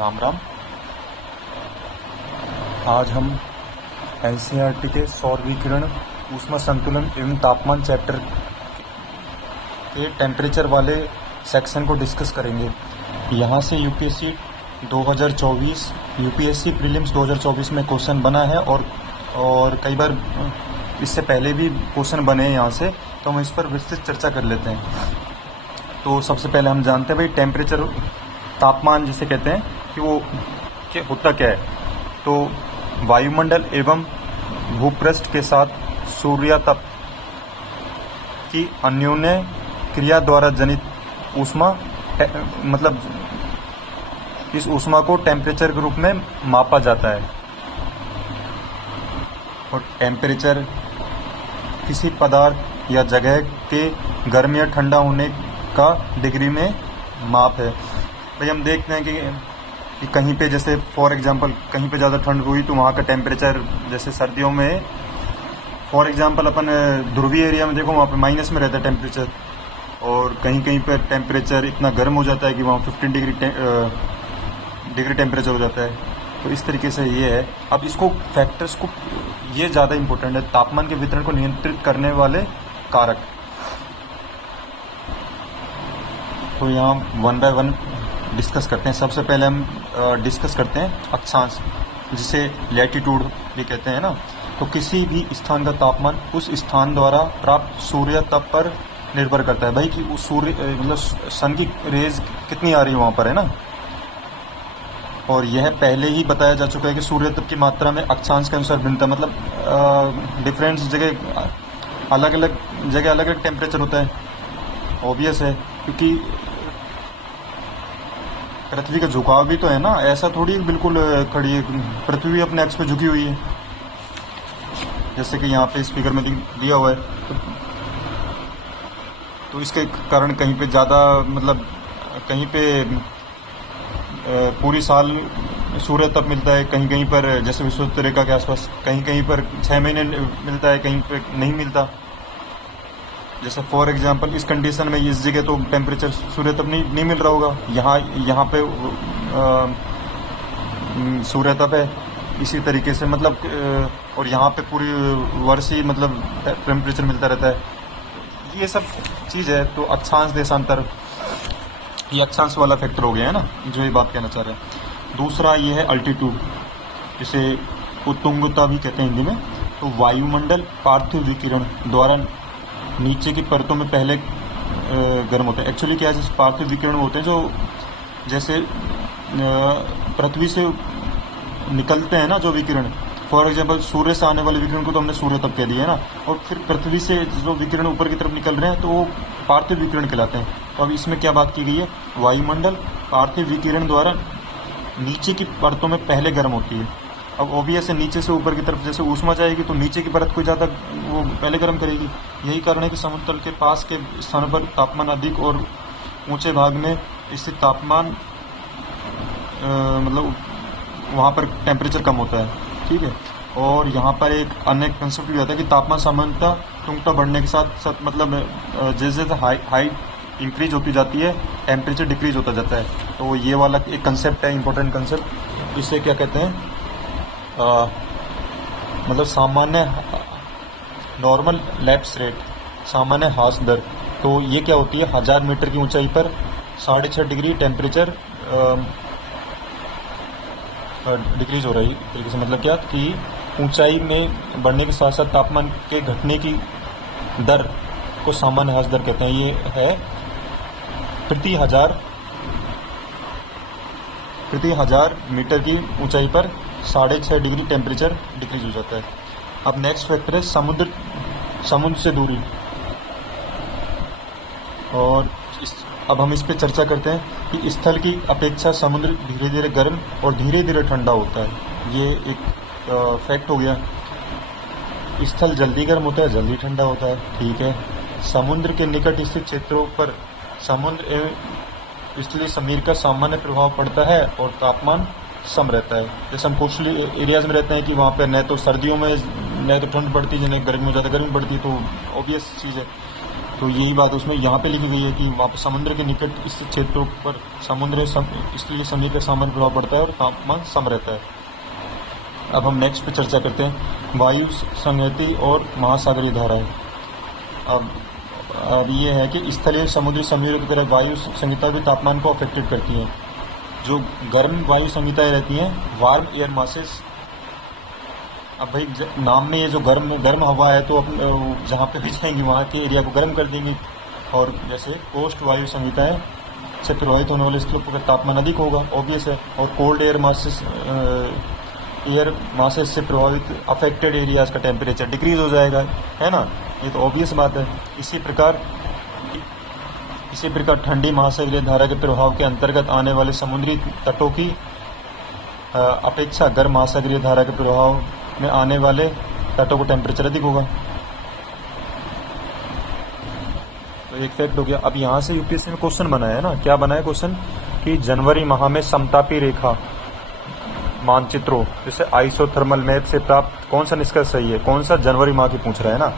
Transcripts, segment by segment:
राम राम। आज हम एनसीईआरटी के सौर विकिरण, ऊष्मा संतुलन एवं तापमान चैप्टर के टेम्परेचर वाले सेक्शन को डिस्कस करेंगे। यहाँ से यूपीएससी 2024 यूपीएससी प्रीलिम्स 2024 में क्वेश्चन बना है और कई बार इससे पहले भी क्वेश्चन बने हैं यहाँ से, तो हम इस पर विस्तृत चर्चा कर लेते हैं। तो सबसे पहले हम जानते हैं भाई टेम्परेचर, तापमान जिसे कहते हैं कि वो होता क्या है। तो वायुमंडल एवं भूपृष्ठ के साथ सूर्यातप की अन्योन्य क्रिया द्वारा जनित ऊष्मा, मतलब इस ऊष्मा को टेम्परेचर के रूप में मापा जाता है। और टेम्परेचर किसी पदार्थ या जगह के गर्म या ठंडा होने का डिग्री में माप है। भाई हम देखते हैं कि कहीं पे जैसे फॉर एग्जांपल कहीं पे ज़्यादा ठंड हुई तो वहाँ का टेम्परेचर, जैसे सर्दियों में फॉर एग्जांपल अपन ध्रुवीय एरिया में देखो वहाँ पे माइनस में रहता है टेम्परेचर, और कहीं कहीं पर टेम्परेचर इतना गर्म हो जाता है कि वहाँ 15 डिग्री टेम्परेचर हो जाता है। तो इस तरीके से ये है। अब इसको फैक्टर्स को, ये ज़्यादा इम्पोर्टेंट है, तापमान के वितरण को नियंत्रित करने वाले कारक। तो यहाँ वन बाय वन डिस्कस करते हैं। सबसे पहले हम डिस्कस करते हैं अक्षांश, जिसे लैटिट्यूड भी कहते हैं ना। तो किसी भी स्थान का तापमान उस स्थान द्वारा प्राप्त सूर्य तप पर निर्भर करता है। भाई कि उस सूर्य मतलब सन की रेज कितनी आ रही है वहाँ पर, है ना। और यह पहले ही बताया जा चुका है कि सूर्य तप की मात्रा में अक्षांश के अनुसार भिन्नता, मतलब डिफरेंट जगह अलग अलग टेम्परेचर होता है। ऑब्वियस है, क्योंकि पृथ्वी का झुकाव भी तो है ना, ऐसा थोड़ी बिल्कुल खड़ी है। पृथ्वी अपने एक्स पे झुकी हुई है, जैसे कि यहाँ पे स्पीकर में दिया हुआ है। तो इसके कारण कहीं पे ज़्यादा, मतलब कहीं पे पूरी साल सूर्य तप मिलता है, कहीं कहीं पर जैसे विषुवत रेखा के आसपास, कहीं कहीं पर 6 महीने मिलता है, कहीं पे नहीं मिलता। जैसे फॉर एग्जांपल इस कंडीशन में इस जगह तो टेम्परेचर सूर्य तप नहीं मिल रहा होगा, यहाँ पे सूर्य तप है। इसी तरीके से मतलब और यहाँ पे पूरी वर्ष ही मतलब टेम्परेचर मिलता रहता है। ये सब चीज़ है। तो अक्षांश देशांतर, ये अक्षांश वाला फैक्टर हो गया है ना, जो ये बात कहना चाह रहे हैं। दूसरा ये है अल्टीट्यूड, जिसे उत्तुंगता भी कहते हैं हिंदी में। तो वायुमंडल पार्थिव विकिरण द्वारा नीचे की परतों में पहले गर्म होता है। एक्चुअली क्या है, जैसे पार्थिव विकिरण होते हैं जो जैसे पृथ्वी से निकलते हैं ना जो विकिरण, फॉर एग्जांपल सूर्य से आने वाले विकिरण को तो हमने सूर्य तप कह दिया है ना, और फिर पृथ्वी से जो विकिरण ऊपर की तरफ निकल रहे हैं तो वो पार्थिव विकिरण कहलाते हैं। तो अब इसमें क्या बात की गई है, वायुमंडल पार्थिव विकिरण द्वारा नीचे की परतों में पहले गर्म होती है। अब ओबियस है, नीचे से ऊपर की तरफ जैसे ऊष्मा जाएगी तो नीचे की परत को ज़्यादा वो पहले गर्म करेगी। यही कारण है कि समुद्र तल के पास के स्थान पर तापमान अधिक और ऊंचे भाग में स्थित तापमान मतलब वहाँ पर टेम्परेचर कम होता है। ठीक है। और यहाँ पर एक अन्य कंसेप्ट भी आता है कि तापमान सामान्यतः तुंगता बढ़ने के साथ मतलब जैसे जैसे हाइट इंक्रीज होती जाती है टेम्परेचर डिक्रीज होता जाता है। तो ये वाला एक कंसेप्ट है, इंपॉर्टेंट कंसेप्ट। इसे क्या कहते हैं, मतलब सामान्य नॉर्मल लैप्स रेट, सामान्य ह्रास दर। तो ये क्या होती है, 1000 मीटर की ऊंचाई पर 6.5 डिग्री टेम्परेचर डिक्रीज हो रही है। तरीके से मतलब क्या कि ऊंचाई में बढ़ने के साथ साथ तापमान के घटने की दर को सामान्य ह्रास दर कहते हैं। ये है प्रति हजार मीटर की ऊंचाई पर 6.5 डिग्री टेम्परेचर डिक्रीज हो जाता है। अब नेक्स्ट फैक्टर है समुद्र से दूरी। और अब हम इस पे चर्चा करते हैं कि स्थल की अपेक्षा समुद्र धीरे धीरे गर्म और धीरे धीरे ठंडा होता है। ये एक फैक्ट हो गया। स्थल जल्दी गर्म होता है, जल्दी ठंडा होता है। ठीक है। समुद्र के निकट स्थित क्षेत्रों पर समुद्र एवं इसलिए समीर का सामान्य प्रभाव पड़ता है और तापमान सम रहता है। जैसे हम कोस्टल एरियाज में रहते हैं कि वहाँ पे न तो सर्दियों में न तो ठंड पड़ती है, जिन्हें गर्मी हो जाता है, गर्मी पड़ती है, तो ऑब्वियस चीज़ है। तो यही बात उसमें यहाँ पे लिखी गई है कि वहाँ पर समुद्र के निकट इस क्षेत्रों पर इसलिए समुद्र का सामान्य प्रभाव पड़ता है और तापमान सम रहता है। अब हम नेक्स्ट पे चर्चा करते हैं वायु संहति और महासागरीय धाराएं। अब ये है कि स्थलीय समुद्री संयोजन की तरह वायु संहिता भी तापमान को अफेक्टेड करती है। जो गर्म वायु संहिताएं रहती हैं, वार्म एयर मासेस। अब भाई नाम में ये जो गर्म हवा है, तो अपन जहाँ पे भी जाएंगी वहाँ के एरिया को गर्म कर देंगी। और जैसे कोस्ट वायु संहिताएं से प्रभावित होने वाले स्थलों पर तापमान अधिक होगा, ऑब्वियस है। और कोल्ड एयर मासेस से प्रभावित अफेक्टेड एरियाज का टेम्परेचर डिक्रीज हो जाएगा, है ना। ये तो ऑब्वियस बात है। इसी प्रकार ठंडी महासागरीय धारा के प्रभाव के अंतर्गत आने वाले समुद्री तटों की अपेक्षा गर्म महासागरीय धारा के प्रभाव में आने वाले तटों को टेम्परेचर अधिक होगा। तो एक फैक्ट हो गया। अब यहाँ से यूपीएससी में क्वेश्चन बना है ना, क्या बना है क्वेश्चन कि जनवरी माह में समतापी रेखा मानचित्रों जैसे आइसोथर्मल मैप से प्राप्त कौन सा निष्कर्ष सही है, कौन सा जनवरी माह की पूछ रहा है ना।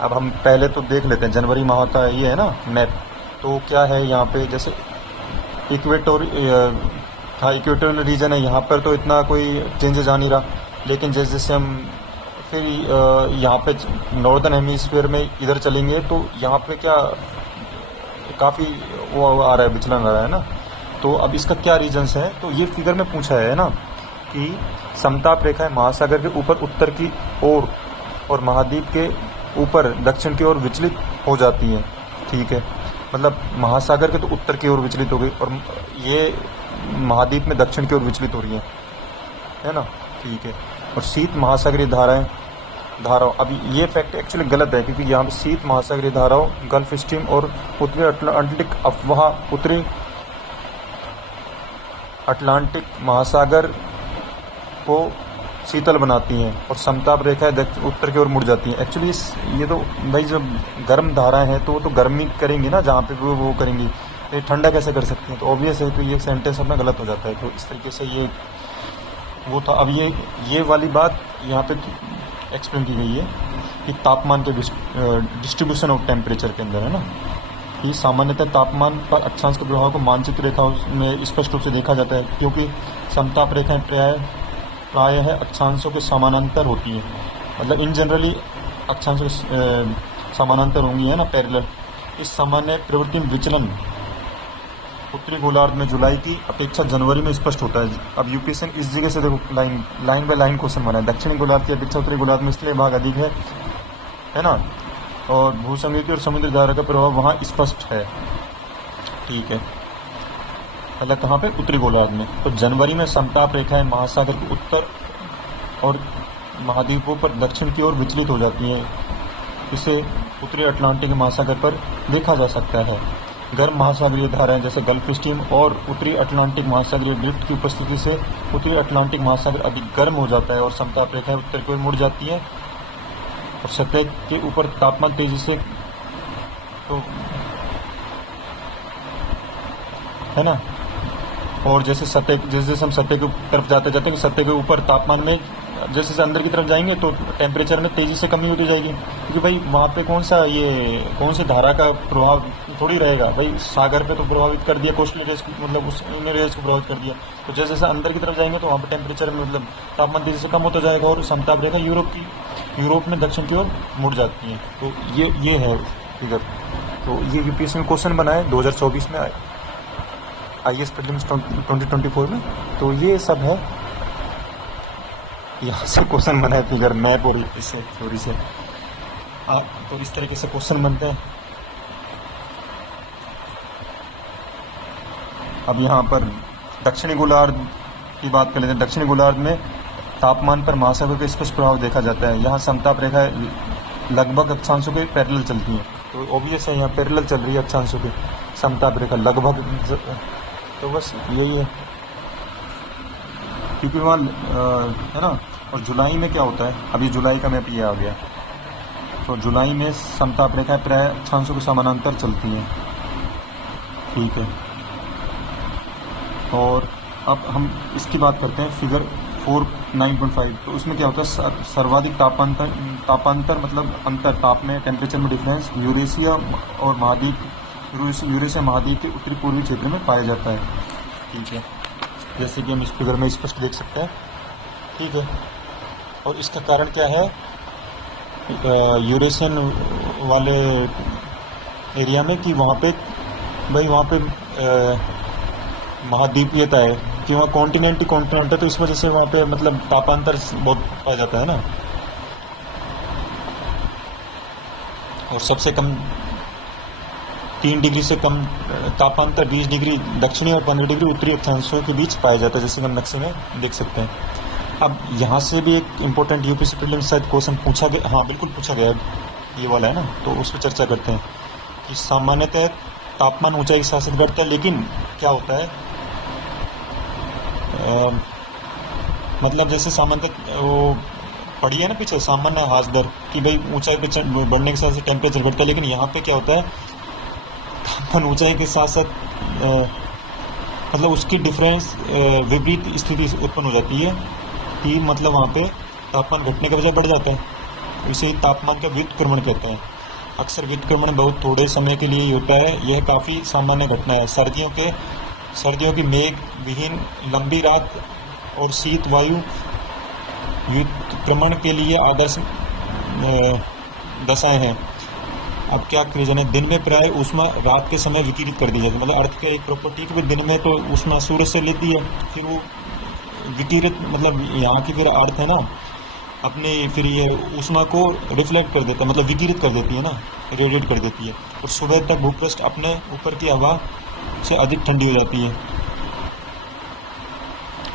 अब हम पहले तो देख लेते हैं जनवरी माह का ये है ना मैप। तो क्या है यहाँ पे, जैसे इक्वेटोरियल रीजन है, यहाँ पर तो इतना कोई चेंजेस आ नहीं रहा। लेकिन जैसे जैसे हम फिर यहाँ पे नॉर्दर्न हेमिस्फीयर में इधर चलेंगे तो यहाँ पे क्या काफ़ी वो आ रहा है, विचलन आ रहा है ना। तो अब इसका क्या रीजन्स है, तो ये फिगर में पूछा है ना कि समताप रेखाएं महासागर के ऊपर उत्तर की ओर और महाद्वीप के ऊपर दक्षिण की ओर विचलित हो जाती हैं। ठीक है, मतलब महासागर के तो उत्तर की ओर विचलित हो गई और ये महाद्वीप में दक्षिण की ओर विचलित हो रही है ना। ठीक है। और शीत महासागरीय धाराओं, अब ये फैक्ट एक्चुअली गलत है, क्योंकि यहाँ पे शीत महासागरीय धाराओं गल्फ स्ट्रीम और उत्तरी अटलांटिक महासागर को शीतल बनाती हैं और समताप रेखाएं उत्तर की ओर मुड़ जाती हैं। एक्चुअली ये तो भाई जब गर्म धाराएं हैं तो वो तो गर्मी करेंगी ना, जहाँ पे वो करेंगी, ये ठंडा कैसे कर सकती हैं। तो ऑब्वियस है, तो ये सेंटेंस अपना गलत हो जाता है। तो इस तरीके से ये वो था। अब ये वाली बात यहाँ पे एक्सप्लेन की गई है कि तापमान के डिस्ट्रीब्यूशन ऑफ टेम्परेचर के अंदर है ना, कि सामान्यतः तापमान पर अक्षांश के प्रभाव को मानचित्र रेखा में स्पष्ट रूप से देखा जाता है, क्योंकि समताप रेखाएं प्रायः अक्षांशों के समानांतर होती हैं। मतलब इन जनरली अक्षांशों के समानांतर होंगी, है ना, पैरेलल। इस सामान्य प्रवृत्ति में विचलन उत्तरी गोलार्ध में जुलाई की अपेक्षा जनवरी में स्पष्ट होता है। अब यूपीएससी इस जगह से देखो लाइन बाय लाइन क्वेश्चन बना है। दक्षिणी गोलार्ध की अपेक्षा उत्तरी गोलार्ध में इसलिए भाग अधिक है ना। और भूसंगीति और समुद्री धारा का प्रभाव वहाँ स्पष्ट है। ठीक है, पहले कहाँ पे, उत्तरी गोलार्ध में। तो जनवरी में समताप रेखाएं महासागर के उत्तर और महाद्वीपों पर दक्षिण की ओर विचलित हो जाती हैं। इसे उत्तरी अटलांटिक महासागर पर देखा जा सकता है। गर्म महासागरीय धाराएं जैसे गल्फ स्ट्रीम और उत्तरी अटलांटिक महासागरीय ड्रिफ्ट की उपस्थिति से उत्तरी अटलांटिक महासागर अधिक गर्म हो जाता है और समताप रेखाएं उत्तर की ओर मुड़ जाती हैं और सतह के ऊपर तापमान तेजी से तो है ना। और जैसे हम सतह की तरफ जाते हैं, सतह के ऊपर तापमान में जैसे अंदर की तरफ जाएंगे तो टेम्परेचर में तेज़ी से कमी होती जाएगी, क्योंकि भाई वहाँ पे कौन सी धारा का प्रभाव थोड़ी रहेगा। भाई सागर पे तो प्रभावित कर दिया, कोस्टल एरियाज मतलब उस एरियाज को प्रभावित कर दिया। तो जैसे जैसे अंदर की तरफ जाएंगे तो वहाँ पे टेम्परेचर में मतलब तापमान तेज़ी से कम होता जाएगा और समताप रेखा यूरोप में दक्षिण की ओर मुड़ जाती है। तो ये है फिगर। तो ये यूपीएससी में क्वेश्चन बना है 2024 में IAS प्रीलिम्स 2024 में। तो ये सब है, यहाँ से क्वेश्चन बना है फिगर मैप और इससे थ्योरी से। तो इस तरीके से क्वेश्चन बनते हैं। अब यहाँ पर दक्षिणी गोलार्ध की बात कर लेते हैं। दक्षिणी गोलार्ध में तापमान पर महासागर का स्पष्ट प्रभाव देखा जाता है। यहाँ समताप रेखा लगभग अक्षांशों के पैरेलल चलती हैं। तो ऑब्वियस है, यहाँ पैरेलल चल रही है अक्षांशों के, समताप रेखा लगभग। तो बस यही है, क्योंकि वहाँ है ना। और जुलाई में क्या होता है, अभी जुलाई का मैप ये आ गया। तो जुलाई में समताप रेखाएं प्राय अक्षांशों के समानांतर चलती हैं। ठीक है, और अब हम इसकी बात करते हैं फिगर 9.5। तो उसमें क्या होता है, सर्वाधिक तापांतर मतलब अंतर ताप में, टेम्परेचर में डिफरेंस यूरेशिया और यूरेशिया महाद्वीप के उत्तरी पूर्वी क्षेत्र में पाया जाता है। ठीक है, जैसे कि हम इस फिगर में स्पष्ट देख सकते हैं। ठीक है, और इसका कारण क्या है, यूरेशियन वाले एरिया में कि वहाँ पे महाद्वीपीयता है, कि वहाँ कॉन्टिनेंट है, तो इस वजह से वहाँ पे मतलब तापांतर बहुत पाया जाता है ना। और सबसे कम 3 डिग्री से कम तापांतर 20 डिग्री दक्षिणी और 15 डिग्री उत्तरी अक्षांशों के बीच पाया जाता है, जैसे हम नक्शे में देख सकते हैं। अब यहाँ से भी एक इम्पोर्टेंट यूपीएससी प्रीलिम्स शायद क्वेश्चन पूछा गया, हाँ बिल्कुल पूछा गया, ये वाला है ना, तो उस पर चर्चा करते हैं कि सामान्यतः तापमान ऊंचाई के साथ साथ बढ़ता है, लेकिन क्या होता है, मतलब जैसे सामान्यतः वो पढ़ी है ना पीछे सामान्य ह्रास दर, कि भाई ऊंचाई पे बढ़ने के साथ साथ टेम्परेचर बढ़ता है, लेकिन यहाँ पे क्या होता है, तापमान ऊंचाई के साथ साथ मतलब उसकी डिफरेंस विपरीत स्थिति उत्पन्न हो जाती है, कि मतलब वहाँ पे तापमान घटने के बजाय बढ़ जाता है। इसे तापमान का व्युत्क्रमण कहते हैं। अक्सर व्युत्क्रमण बहुत थोड़े समय के लिए ही होता है, यह काफ़ी सामान्य घटना है। सर्दियों की मेघ विहीन लंबी रात और शीत वायु व्युत्क्रमण के लिए आदर्श दशाएं हैं। अब क्या रीजन है, दिन में प्राय ऊष्मा रात के समय विकिरित कर दी जाती है, मतलब अर्थ का एक प्रॉपर्टी कि दिन में तो ऊष्मा सूरज से लेती है, फिर वो विकिरित मतलब यहाँ की फिर अर्थ है ना, अपने फिर ये ऊष्मा को रिफ्लेक्ट कर देता है, मतलब विकिरित कर देती है ना, रेडिएट कर देती है, और सुबह तक भूपृष्ठ अपने ऊपर की हवा से अधिक ठंडी हो जाती है।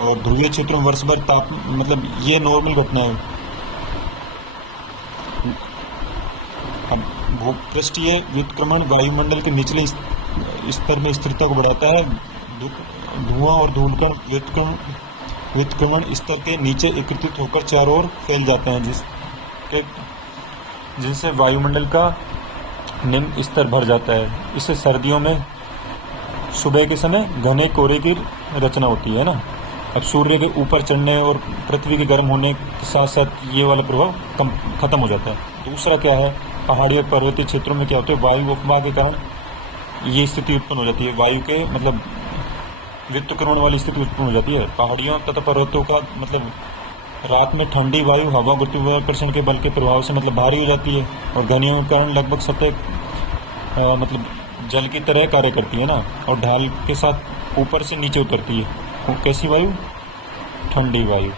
और ध्रुवीय क्षेत्रों में वर्ष भर ताप मतलब ये नॉर्मल घटना है। अब भूपृष्ठीय व्युत्क्रमण वायुमंडल के निचले स्तर में स्थिरता को बढ़ाता है। धुआं और धूलकण व्युत्क्रमण स्तर के नीचे एकत्रित होकर चारों ओर फैल जाते हैं, जिससे वायुमंडल का निम्न स्तर भर जाता है। इससे सर्दियों में सुबह के समय घने कोहरे की रचना होती है ना। अब सूर्य के ऊपर चढ़ने और पृथ्वी के गर्म होने के साथ साथ ये वाला प्रभाव खत्म हो जाता है। दूसरा क्या है, पहाड़ी और पर्वतीय क्षेत्रों में क्या होता है, वायु उपमा के कारण ये स्थिति उत्पन्न हो जाती है, वायु के मतलब व्युत्क्रमण वाली स्थिति उत्पन्न हो जाती है। पहाड़ियों तथा पर्वतों का मतलब रात में ठंडी वायु हवा गुरुत्वाकर्षण के बल के प्रभाव से मतलब भारी हो जाती है, और घनियों के कारण लगभग सतह मतलब जल की तरह कार्य करती है ना, और ढाल के साथ ऊपर से नीचे उतरती है। कैसी वायु, ठंडी वायु।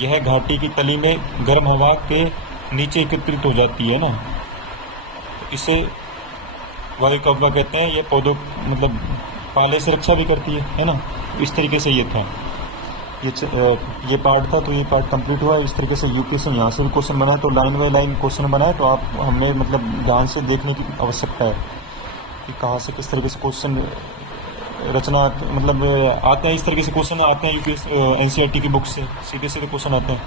यह घाटी की तली में गर्म हवा के नीचे एकत्रित हो जाती है ना, इसे वायु कब्जा कहते हैं। यह पौधों मतलब पाले से रक्षा भी करती है ना। इस तरीके से ये था, ये पार्ट था, तो ये पार्ट कंप्लीट हुआ। इस तरीके से यूपीएससी यहाँ से भी क्वेश्चन बनाए, तो लाइन बाई लाइन क्वेश्चन बनाए, तो आप हमें मतलब ध्यान से देखने की आवश्यकता है कि कहाँ से किस तरीके से क्वेश्चन रचना मतलब आते हैं। इस तरीके से क्वेश्चन आते हैं यूपीएससी एनसीईआरटी की बुक से सीधे सीधे क्वेश्चन आते हैं।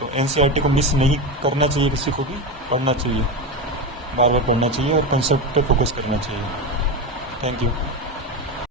तो एनसीईआरटी को मिस नहीं करना चाहिए, किसी को भी पढ़ना चाहिए, बार बार पढ़ना चाहिए और कंसेप्ट पे फोकस करना चाहिए। Thank you.